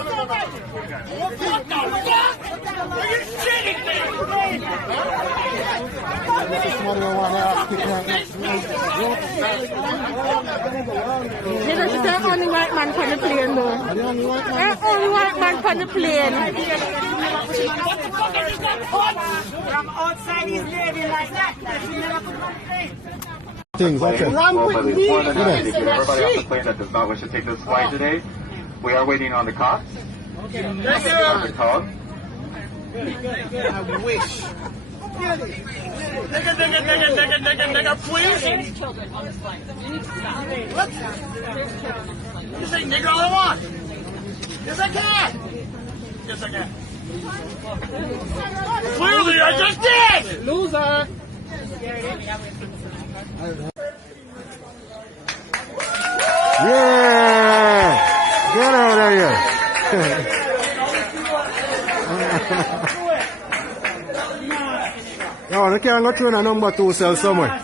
This is the only white man on the plane, though. Only white man on the plane. From outside his lady like that. She never put on the plane. Things, okay. Everybody off the plane that does not wish to take this flight today. We are waiting on the cops. The call. I wish. Nigga, please. What? You say nigga all I want. Yes, I can. Yes, I can. Clearly, I just did. Loser. Yeah! Get out of here! Yo, they can't go through a number 2 cell somewhere.